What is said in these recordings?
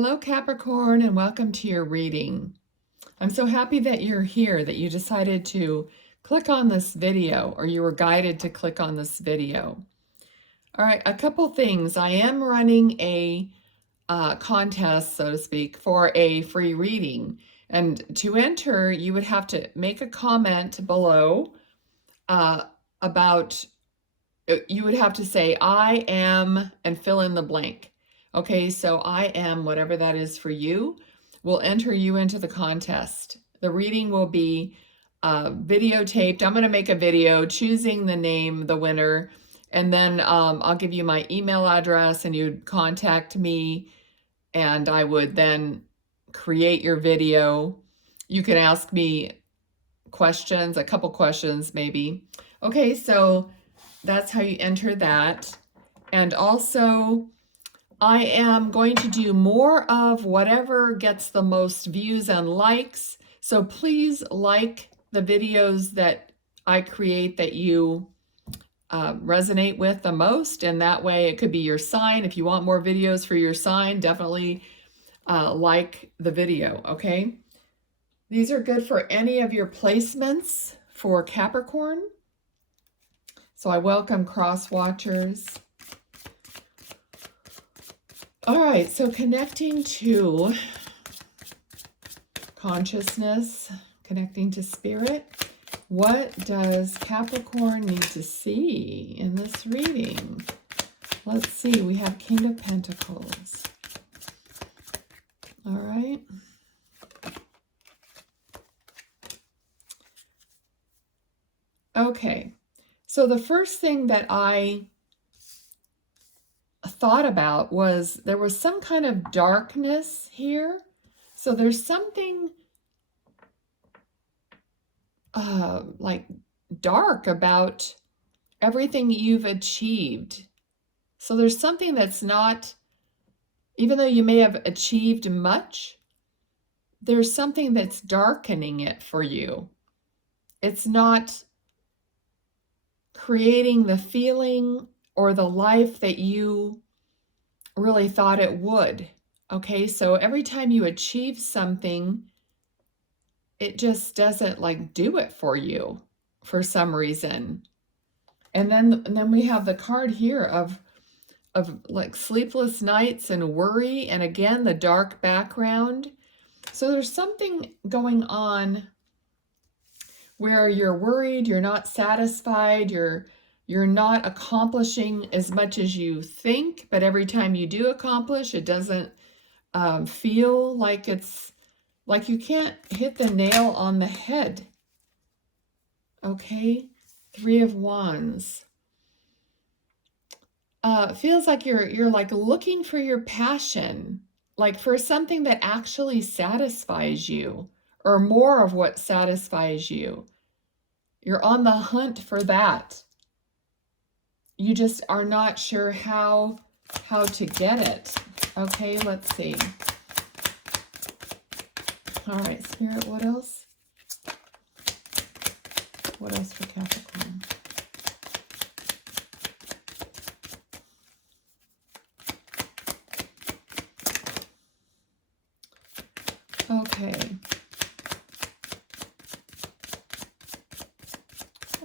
Hello, Capricorn, and welcome to your reading. I'm so happy that you're here, that you decided to click on this video, or you were guided to click on this video. All right, a couple things. I am running a contest, so to speak, for a free reading. And to enter, you would have to make a comment below about, you would have to say, I am, and fill in the blank. Okay, so I am, whatever that is for you, will enter you into the contest. The reading will be videotaped. I'm going to make a video choosing the name, the winner, and then I'll give you my email address and you'd contact me and I would then create your video. You can ask me questions, a couple questions maybe. Okay, so that's how you enter that. And also, I am going to do more of whatever gets the most views and likes. So please like the videos that I create that you resonate with the most. And that way it could be your sign. If you want more videos for your sign, definitely like the video, okay? These are good for any of your placements for Capricorn. So I welcome cross watchers. All right, so connecting to consciousness, connecting to spirit. What does Capricorn need to see in this reading? Let's see, we have King of Pentacles. All right. Okay, so the first thing that I thought about was there was some kind of darkness here. So there's something like dark about everything you've achieved. So there's something that's not, even though you may have achieved much, there's something that's darkening it for you. It's not creating the feeling or the life that you really thought it would. Okay, so every time you achieve something, it just doesn't like do it for you for some reason. And then we have the card here of like sleepless nights and worry, and again the dark background. So there's something going on where you're worried, you're not satisfied, you're not accomplishing as much as you think, but every time you do accomplish, it doesn't feel like it's like you can't hit the nail on the head. Okay, Three of Wands. Feels like you're like looking for your passion, like for something that actually satisfies you, or more of what satisfies you. You're on the hunt for that. You just are not sure how to get it. Okay, let's see. All right, Spirit, what else? What else for Capricorn? Okay.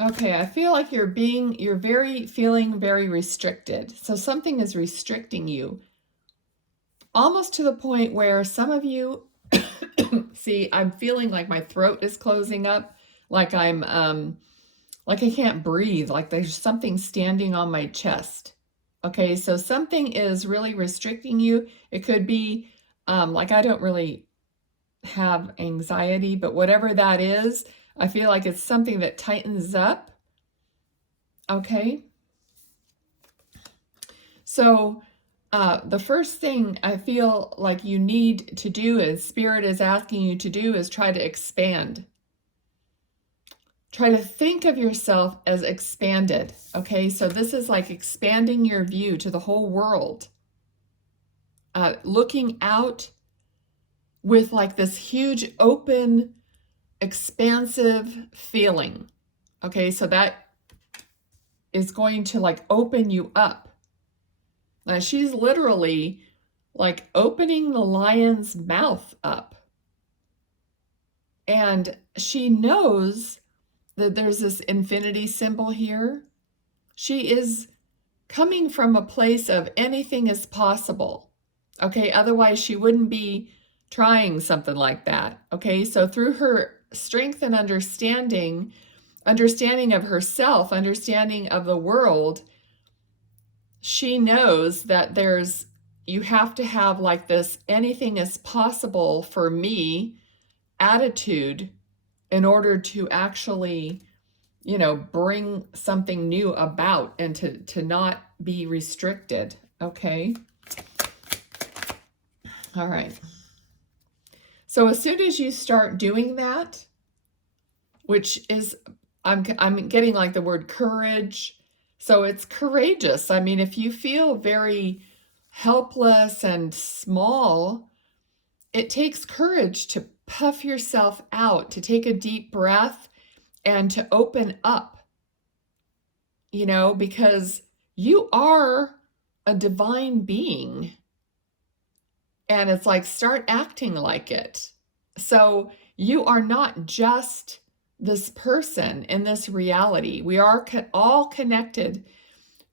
Okay, I feel like you're feeling very restricted. So something is restricting you. Almost to the point where some of you, see, I'm feeling like my throat is closing up, like I'm, like I can't breathe, like there's something standing on my chest. Okay, so something is really restricting you. It could be, like I don't really have anxiety, but whatever that is, I feel like it's something that tightens up. Okay. So the first thing I feel like you need to do, is Spirit is asking you to do, is try to expand. Try to think of yourself as expanded. Okay. So this is like expanding your view to the whole world. Looking out with like this huge, open, expansive feeling. Okay, so that is going to like open you up. Now she's literally like opening the lion's mouth up. And she knows that there's this infinity symbol here. She is coming from a place of anything is possible. Okay, otherwise she wouldn't be trying something like that. Okay, so through her strength and understanding of herself, understanding of the world, she knows that you have to have like this anything is possible for me attitude in order to actually, bring something new about and to not be restricted. Okay. All right. So as soon as you start doing that, which is, I'm getting like the word courage. So it's courageous. I mean, if you feel very helpless and small, it takes courage to puff yourself out, to take a deep breath and to open up, because you are a divine being. And it's like, start acting like it. So you are not just this person in this reality. We are all connected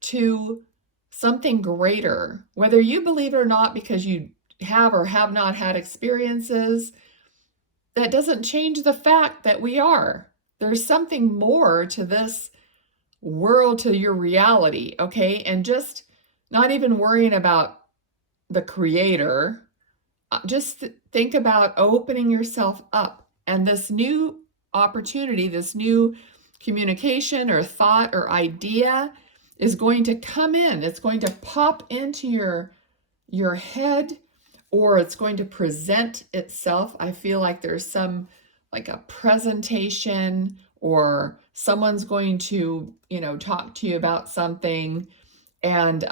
to something greater, whether you believe it or not, because you have or have not had experiences. That doesn't change the fact that we are. There's something more to this world, to your reality, okay? And just not even worrying about the creator. Just think about opening yourself up, and this new opportunity, this new communication or thought or idea is going to come in. It's going to pop into your head, or it's going to present itself. I feel like there's like a presentation, or someone's going to, talk to you about something, and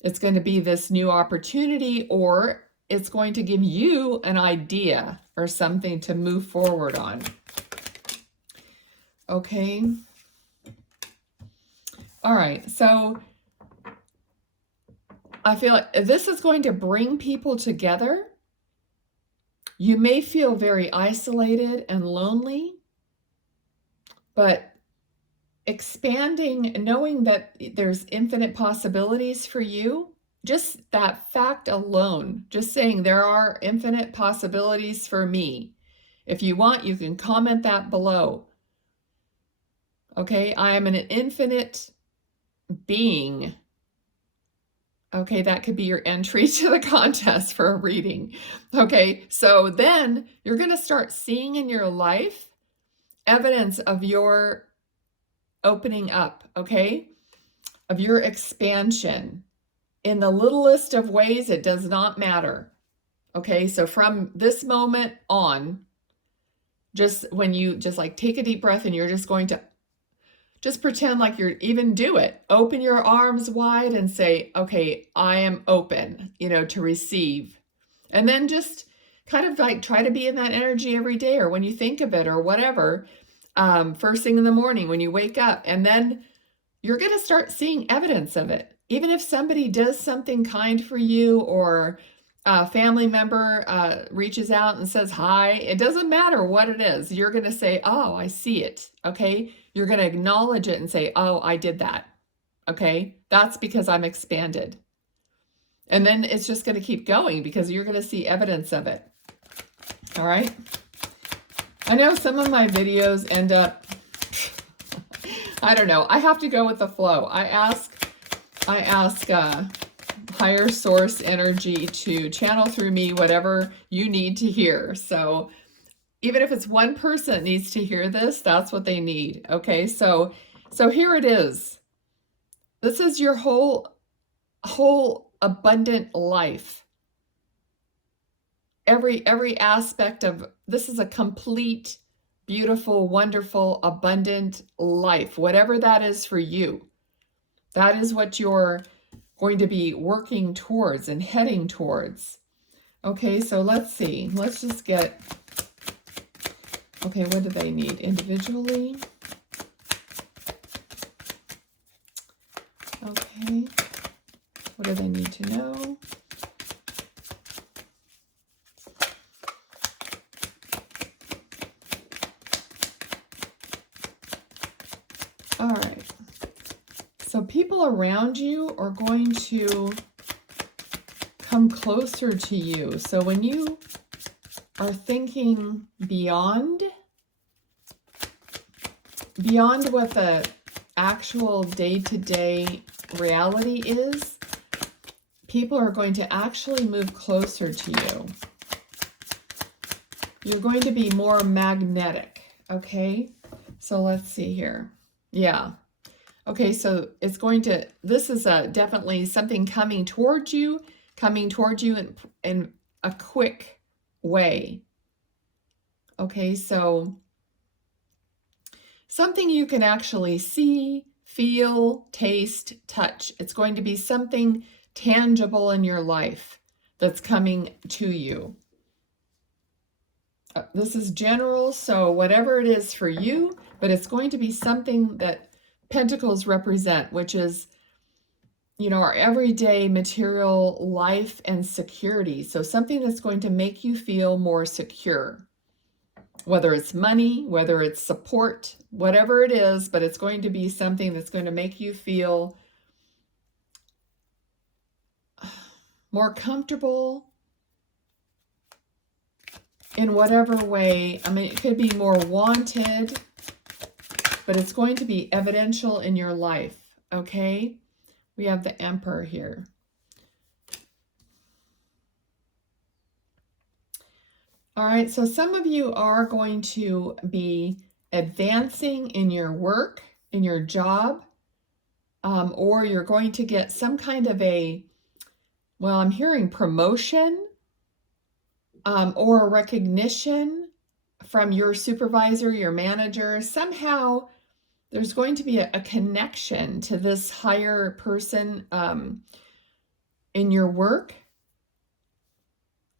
it's going to be this new opportunity, or it's going to give you an idea or something to move forward on. Okay. All right. So I feel like this is going to bring people together. You may feel very isolated and lonely, but expanding, knowing that there's infinite possibilities for you, just that fact alone, just saying there are infinite possibilities for me. If you want, you can comment that below. Okay, I am an infinite being. Okay, that could be your entry to the contest for a reading. Okay, so then you're going to start seeing in your life evidence of your opening up, okay, of your expansion. In the littlest of ways, it does not matter. Okay, so from this moment on, just when you just like take a deep breath and you're just going to just pretend like you're even do it. Open your arms wide and say, okay, I am open, to receive. And then just kind of like try to be in that energy every day, or when you think of it or whatever, first thing in the morning when you wake up. And then you're going to start seeing evidence of it. Even if somebody does something kind for you, or a family member reaches out and says hi, it doesn't matter what it is. You're going to say, oh, I see it. Okay. You're going to acknowledge it and say, oh, I did that. Okay. That's because I'm expanded. And then it's just going to keep going because you're going to see evidence of it. All right. I know some of my videos end up, I don't know. I have to go with the flow. I ask higher source energy to channel through me whatever you need to hear. So even if it's one person that needs to hear this, that's what they need. Okay, so here it is. This is your whole abundant life. Every aspect of this is a complete, beautiful, wonderful, abundant life. Whatever that is for you, that is what you're going to be working towards and heading towards. Okay, so let's see. Let's just get, okay, what do they need individually? Okay, what do they need to know? So people around you are going to come closer to you. So when you are thinking beyond what the actual day-to-day reality is, people are going to actually move closer to you. You're going to be more magnetic, okay? So let's see here. Yeah. Okay, so it's going to, this is definitely something coming towards you in a quick way. Okay, so something you can actually see, feel, taste, touch. It's going to be something tangible in your life that's coming to you. This is general, so whatever it is for you, but it's going to be something that Pentacles represent, which is, you know, our everyday material life and security. So something that's going to make you feel more secure, whether it's money, whether it's support, whatever it is, but it's going to be something that's going to make you feel more comfortable in whatever way. I mean, it could be more wanted, but it's going to be evidential in your life, okay? We have the Emperor here. All right, so some of you are going to be advancing in your work, in your job, or you're going to get some kind of a, well, I'm hearing promotion, or a recognition from your supervisor, your manager. Somehow there's going to be a connection to this higher person in your work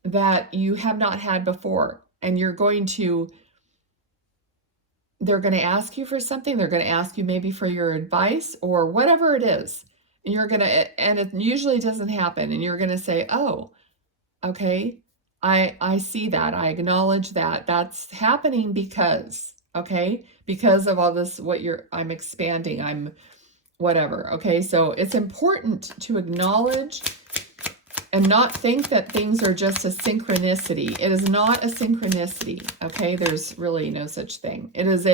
that you have not had before. And they're going to ask you for something. They're going to ask you maybe for your advice or whatever it is. And and it usually doesn't happen. And you're going to say, oh, okay, I see that. I acknowledge that. That's happening because, okay, because of all this, I'm expanding, I'm whatever. Okay, so it's important to acknowledge and not think that things are just a synchronicity. It is not a synchronicity, okay? There's really no such thing. It is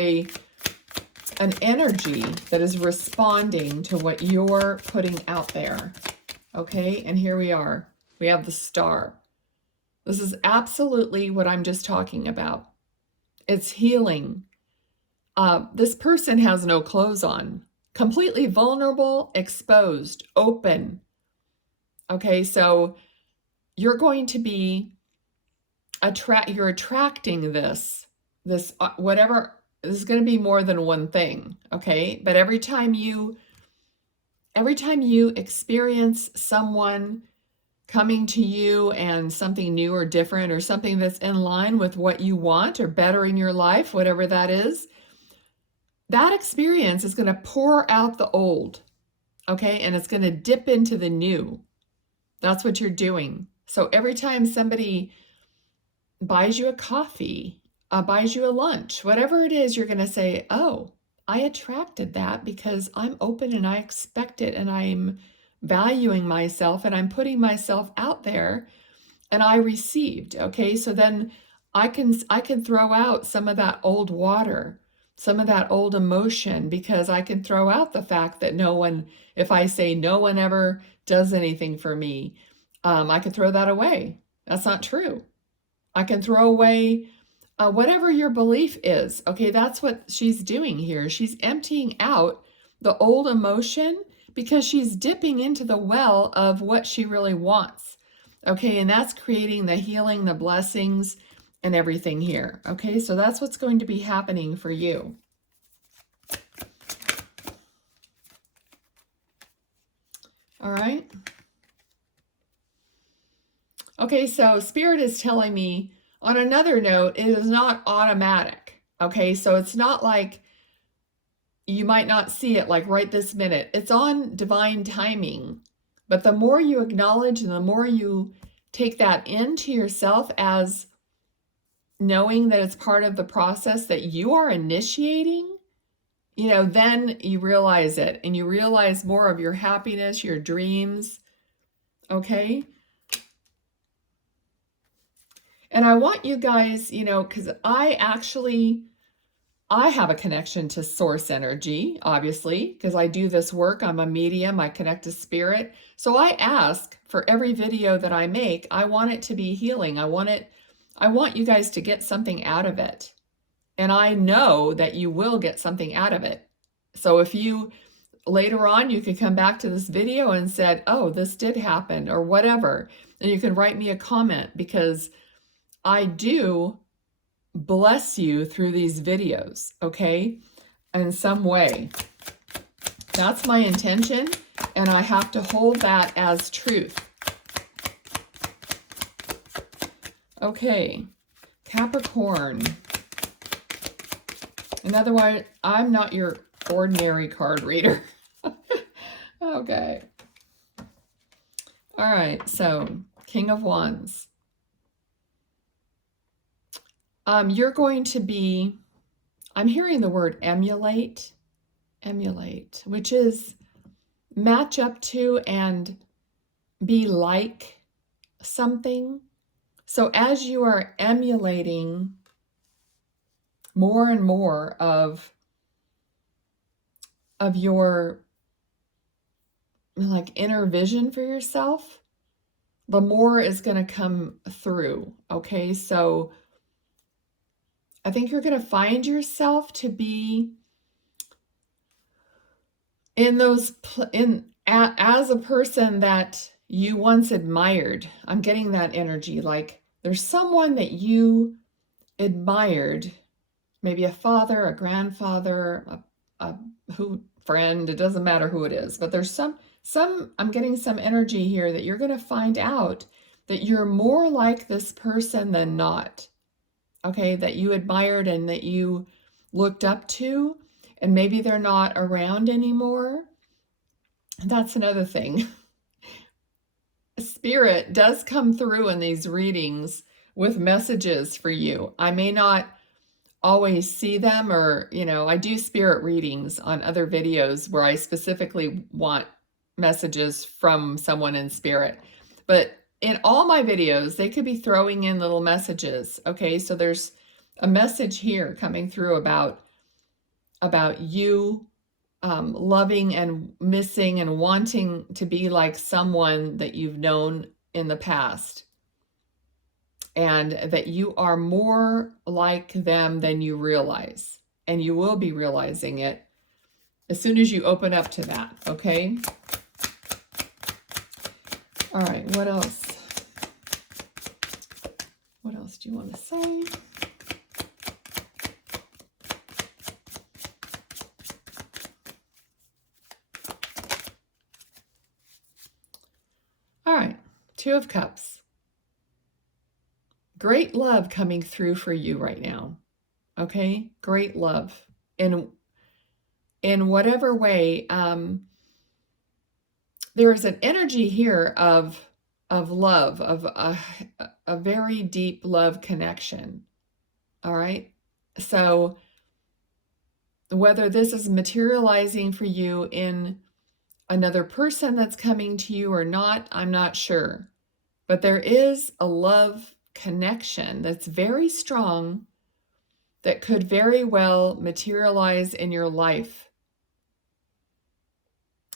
an energy that is responding to what you're putting out there, okay? And here we are. We have the Star. This is absolutely what I'm just talking about. It's healing. This person has no clothes on. Completely vulnerable, exposed, open. Okay, so you're going to be you're attracting this whatever. This is going to be more than one thing, okay? But every time you experience someone coming to you and something new or different or something that's in line with what you want or bettering your life, whatever that is, that experience is going to pour out the old, okay? And it's going to dip into the new. That's what you're doing. So every time somebody buys you a coffee, buys you a lunch, whatever it is, you're going to say, oh, I attracted that because I'm open and I expect it and I'm valuing myself and I'm putting myself out there and I received. Okay, so then I can throw out some of that old water, some of that old emotion, because I can throw out the fact that if I say no one ever does anything for me, I can throw that away. That's not true. I can throw away whatever your belief is. Okay, that's what she's doing here. She's emptying out the old emotion because she's dipping into the well of what she really wants. Okay, and that's creating the healing, the blessings, and everything here. Okay, so that's what's going to be happening for you. All right. Okay, so Spirit is telling me, on another note, it is not automatic. Okay, so it's not like you might not see it like right this minute. It's on divine timing. But the more you acknowledge and the more you take that into yourself as knowing that it's part of the process that you are initiating, you know, then you realize it and you realize more of your happiness, your dreams. Okay. And I want you guys, you know, because I have a connection to source energy, obviously, because I do this work. I'm a medium. I connect to spirit. So I ask for every video that I make, I want it to be healing. I want you guys to get something out of it. And I know that you will get something out of it. So if you later on, you could come back to this video and said, oh, this did happen or whatever. And you can write me a comment, because I do bless you through these videos, okay? In some way. That's my intention, and I have to hold that as truth. Okay, Capricorn. In other words, I'm not your ordinary card reader. Okay. All right, so King of Wands. You're going to be, I'm hearing the word emulate, which is match up to and be like something. So as you are emulating more and more of your like inner vision for yourself, the more is going to come through. Okay, so I think you're going to find yourself to be in those as a person that you once admired. I'm getting that energy, like there's someone that you admired, maybe a father, a grandfather, a friend, it doesn't matter who it is, but there's some I'm getting some energy here that you're going to find out that you're more like this person than not. Okay, that you admired and that you looked up to, and maybe they're not around anymore. That's another thing. Spirit does come through in these readings with messages for you. I may not always see them, or, you know, I do spirit readings on other videos where I specifically want messages from someone in spirit. But in all my videos, they could be throwing in little messages. Okay, so there's a message here coming through about you loving and missing and wanting to be like someone that you've known in the past, and that you are more like them than you realize, and you will be realizing it as soon as you open up to that. Okay. All right, what else? What else do you want to say? All right, Two of Cups. Great love coming through for you right now. Okay, great love. In whatever way, there is an energy here of love, of a very deep love connection. All right. So whether this is materializing for you in another person that's coming to you or not, I'm not sure. But there is a love connection that's very strong that could very well materialize in your life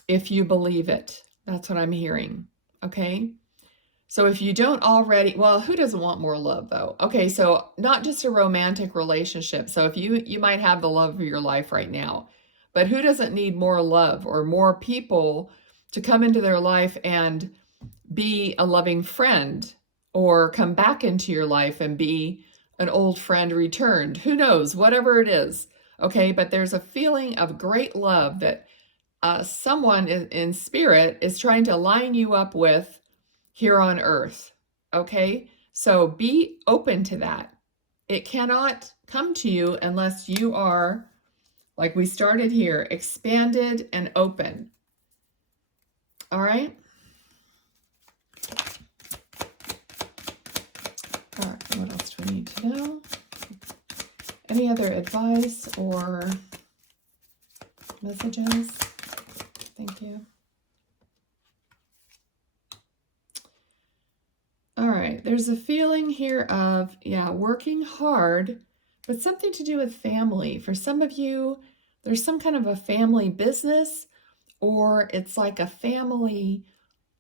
if you believe it. That's what I'm hearing. Okay. So if you don't already, well, who doesn't want more love though? Okay, so not just a romantic relationship. So if you might have the love of your life right now, but who doesn't need more love or more people to come into their life and be a loving friend, or come back into your life and be an old friend returned? Who knows, whatever it is. Okay, but there's a feeling of great love that someone in spirit is trying to line you up with here on earth. Okay, so be open to that. It cannot come to you unless you are, like we started here, expanded and open. All right. All right, what else do we need to know? Any other advice or messages. Thank you. All right, there's a feeling here of, yeah, working hard, but something to do with family. For some of you, there's some kind of a family business, or it's like a family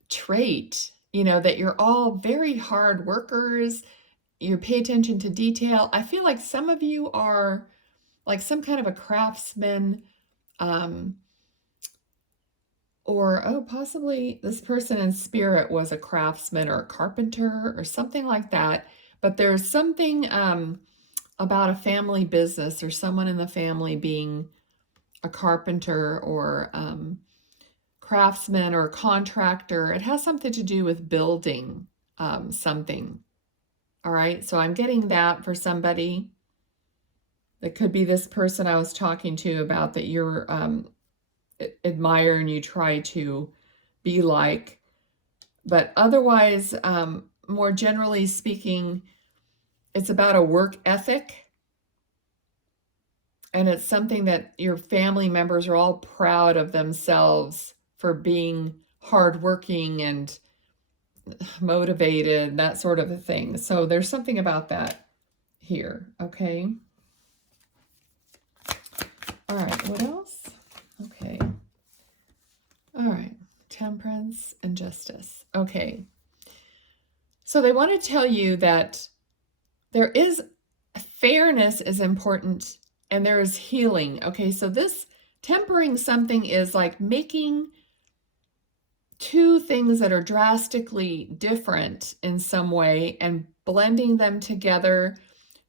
trait, you know, that you're all very hard workers. You pay attention to detail. I feel like some of you are like some kind of a craftsman, or, oh, possibly this person in spirit was a craftsman or a carpenter or something like that. But there's something about a family business or someone in the family being a carpenter or craftsman or contractor. It has something to do with building something. All right, so I'm getting that for somebody. That could be this person I was talking to about that you're admire and you try to be like. But otherwise, more generally speaking, it's about a work ethic. And it's something that your family members are all proud of themselves for being hardworking and motivated, that sort of a thing. So there's something about that here, okay? All right, what else? Okay. All right, temperance and justice. Okay. So they want to tell you that there is fairness is important and there is healing. Okay, so this tempering something is like making two things that are drastically different in some way and blending them together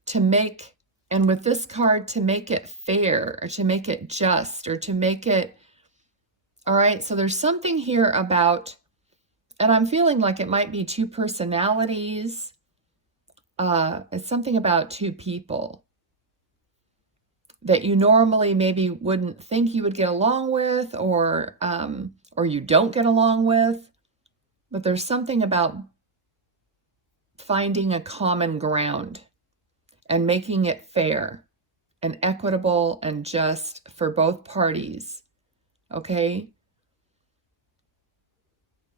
to make, and with this card, to make it fair or to make it just or to make it, all right, so there's something here about, and I'm feeling like it might be two personalities. It's something about two people that you normally maybe wouldn't think you would get along with, or you don't get along with, but there's something about finding a common ground and making it fair and equitable and just for both parties, okay?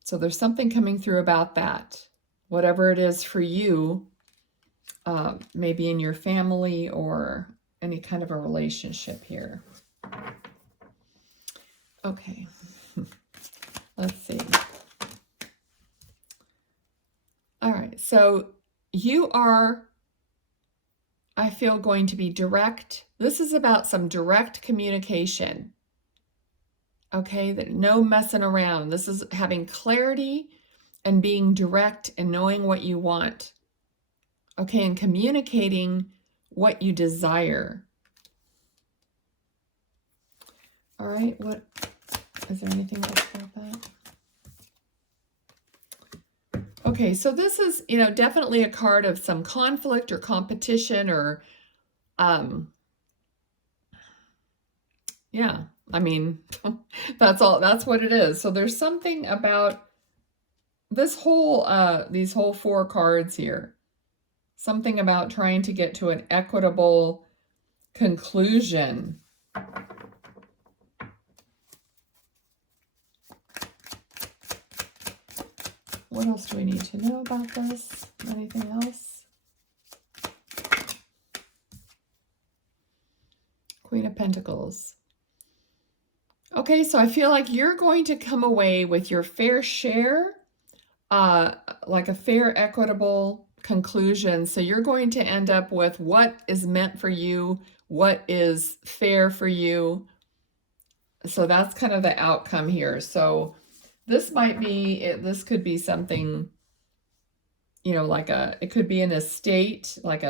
So there's something coming through about that. Whatever it is for you, maybe in your family or any kind of a relationship here. Okay, let's see. All right, so you are, I feel, going to be direct. This is about some direct communication. Okay, that no messing around. This is having clarity and being direct and knowing what you want. Okay, and communicating what you desire. All right, what is there anything else about that? Okay, so this is, you know, definitely a card of some conflict or competition or yeah, I mean, that's what it is. So there's something about this whole these whole four cards here. Something about trying to get to an equitable conclusion. What else do we need to know about this? Anything else? Queen of Pentacles. Okay, so I feel like you're going to come away with your fair share, like a fair, equitable conclusion. So you're going to end up with what is meant for you, what is fair for you. So that's kind of the outcome here. So this might be, this could be something, you know, like it could be an estate, like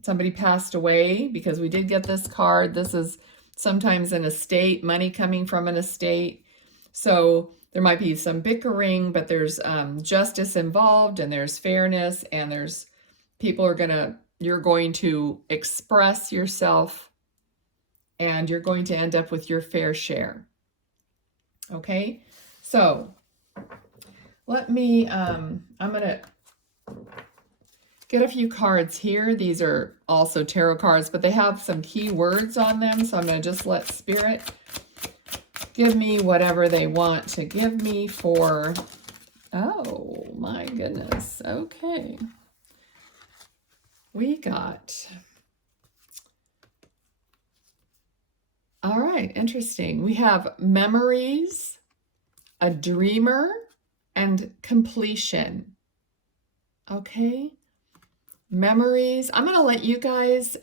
somebody passed away, because we did get this card. This is sometimes an estate, money coming from an estate. So there might be some bickering, but there's justice involved, and there's fairness, and there's you're going to express yourself, and you're going to end up with your fair share. Okay, so let me, I'm going to get a few cards here. These are also tarot cards, but they have some key words on them, so I'm going to just let Spirit give me whatever they want to give me for, oh my goodness, okay. We got, all right, interesting. We have memories, a dreamer, and completion. Okay, memories. I'm going to let you guys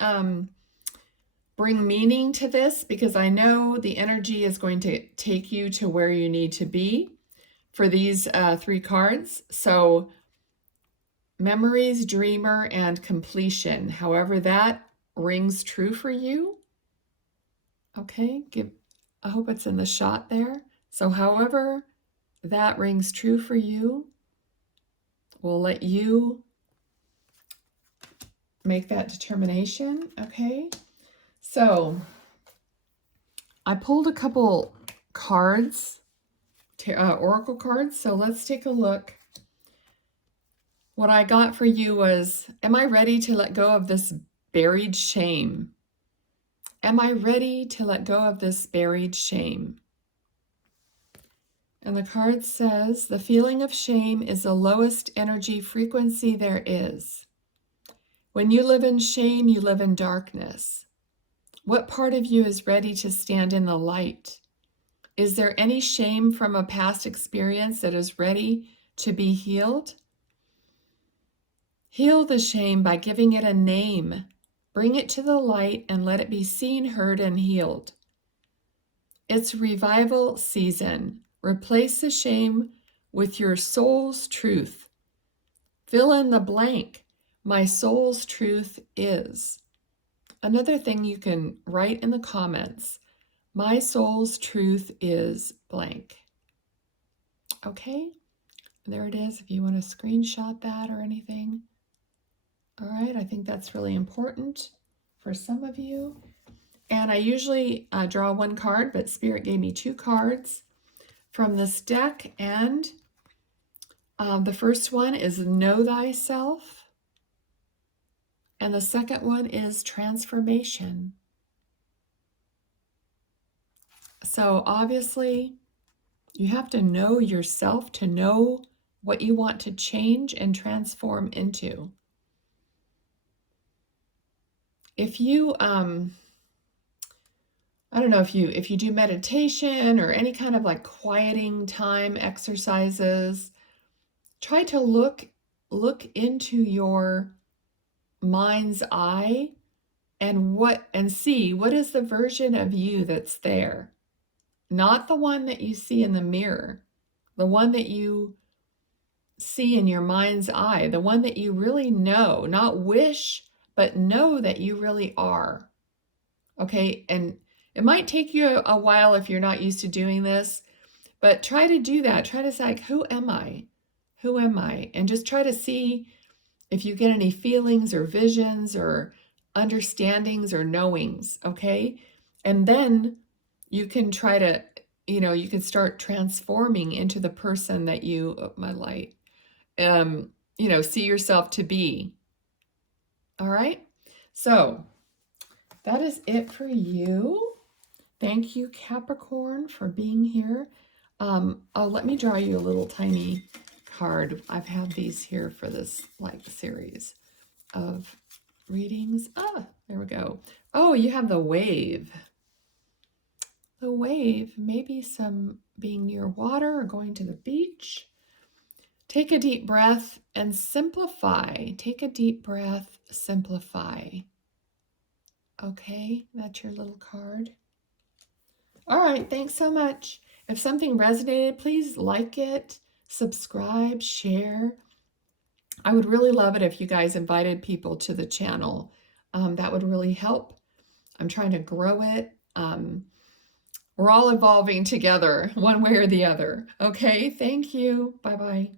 bring meaning to this, because I know the energy is going to take you to where you need to be for these 3 cards. So memories, dreamer, and completion. However that rings true for you. Okay, I hope it's in the shot there. So however that rings true for you, we'll let you make that determination. Okay, so I pulled a couple cards, oracle cards. So let's take a look. What I got for you was, am I ready to let go of this buried shame? Am I ready to let go of this buried shame? And the card says, the feeling of shame is the lowest energy frequency there is. When you live in shame, you live in darkness. What part of you is ready to stand in the light? Is there any shame from a past experience that is ready to be healed? Heal the shame by giving it a name. Bring it to the light and let it be seen, heard, and healed. It's revival season. Replace the shame with your soul's truth. Fill in the blank. My soul's truth is. Another thing you can write in the comments. My soul's truth is blank. Okay, there it is if you want to screenshot that or anything. All right, I think that's really important for some of you. And I usually draw 1 card, but Spirit gave me 2 cards from this deck. And the first one is Know Thyself. And the second one is Transformation. So obviously, you have to know yourself to know what you want to change and transform into. If you, I don't know, if you do meditation or any kind of like quieting time exercises, try to look into your mind's eye and see what is the version of you that's there. Not the one that you see in the mirror, the one that you see in your mind's eye, the one that you really know, not wish, but know that you really are. Okay, and it might take you a while if you're not used to doing this, but try to do that. Try to say, like, who am I? Who am I? And just try to see if you get any feelings or visions or understandings or knowings, okay? And then you can try to, you can start transforming into the person that you, oh, my light, see yourself to be. All right? So that is it for you. Thank you, Capricorn, for being here. Let me draw you a little tiny card. I've had these here for this series of readings. There we go. Oh, you have the wave. The wave, maybe some being near water or going to the beach. Take a deep breath and simplify. Take a deep breath, simplify. Okay, that's your little card. All right, thanks so much. If something resonated, please like it, subscribe, share. I would really love it if you guys invited people to the channel. That would really help. I'm trying to grow it. We're all evolving together, one way or the other. Okay, thank you. Bye-bye.